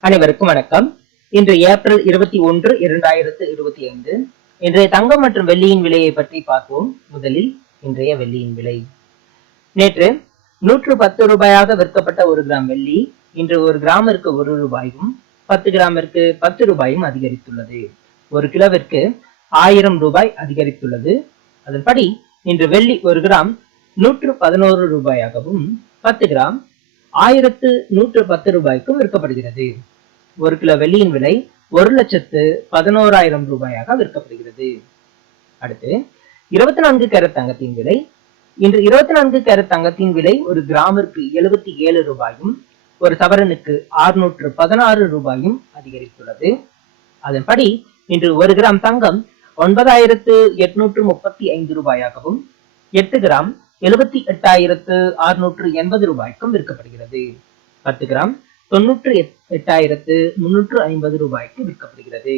அனைவருக்கும் வணக்கம். இன்று ஏப்ரல் இருபத்தி ஒன்று இரண்டாயிரத்து இருபத்தி ஐந்து. இன்றைய தங்கம் மற்றும் வெள்ளியின் விலையை பற்றி பார்ப்போம். முதலில் இன்றைய வெள்ளியின் விலை. நேற்று நூற்று பத்து ரூபாயாக விற்கப்பட்ட ஒரு கிராம் வெள்ளி இன்று ஒரு கிராமிற்கு ஒரு ரூபாயும் பத்து கிராமிற்கு பத்து ரூபாயும் அதிகரித்துள்ளது. ஒரு கிலோவிற்கு ஆயிரம் ரூபாய் அதிகரித்துள்ளது. அதன்படி இன்று வெள்ளி ஒரு கிராம் நூற்று பதினோரு ரூபாயாகவும் பத்து கிராம் ஆயிரத்து நூற்று பத்து ரூபாய்க்கும் விற்கப்படுகிறது. ஒரு கிலோ வெள்ளியின் விலை ஒரு லட்சத்து பதினோராயிரம் ரூபாயாக விற்கப்படுகிறது. அடுத்து இருபத்தி நான்கு கேரட் தங்கத்தின் விலை. இன்று இருபத்தி நான்கு கேரட் தங்கத்தின் விலை ஒரு கிராமிற்கு எழுபத்தி ஏழு ரூபாயும் ஒரு சவரனுக்கு ஆறுநூற்று பதினாறு ரூபாயும் அதிகரித்துள்ளது. அதன்படி இன்று ஒரு கிராம் தங்கம் ஒன்பதாயிரத்து எட்நூற்று முப்பத்தி ஐந்து ரூபாயாகவும் எட்டு கிராம் எழுபத்தி எட்டாயிரத்து அறுநூற்று எண்பது ரூபாய்க்கும் விற்கப்படுகிறது. பத்து கிராம் தொன்னூற்று எட்டாயிரத்து முன்னூற்று ஐம்பது ரூபாய்க்கு விற்கப்படுகிறது.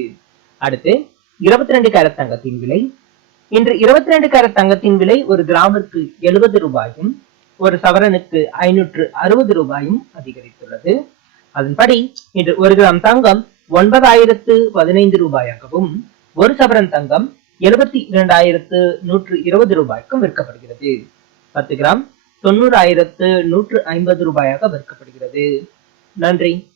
அடுத்து இருபத்தி ரெண்டு கேரட் தங்கத்தின் விலை. இன்று இருபத்தி ரெண்டு கேரட் தங்கத்தின் விலை ஒரு கிராமிற்கு எழுபது ரூபாயும் ஒரு சவரனுக்கு ஐநூற்று அறுபது ரூபாயும் அதிகரித்துள்ளது. அதன்படி இன்று ஒரு கிராம் தங்கம் ஒன்பதாயிரத்து பதினைந்து ரூபாயாகவும் ஒரு சவரன் தங்கம் எழுபத்தி இரண்டாயிரத்து நூற்று இருபது ரூபாய்க்கும் விற்கப்படுகிறது. பத்து கிராம் தொண்ணூறாயிரத்து நூற்று ஐம்பது ரூபாயாக விற்கப்படுகிறது. நன்றி.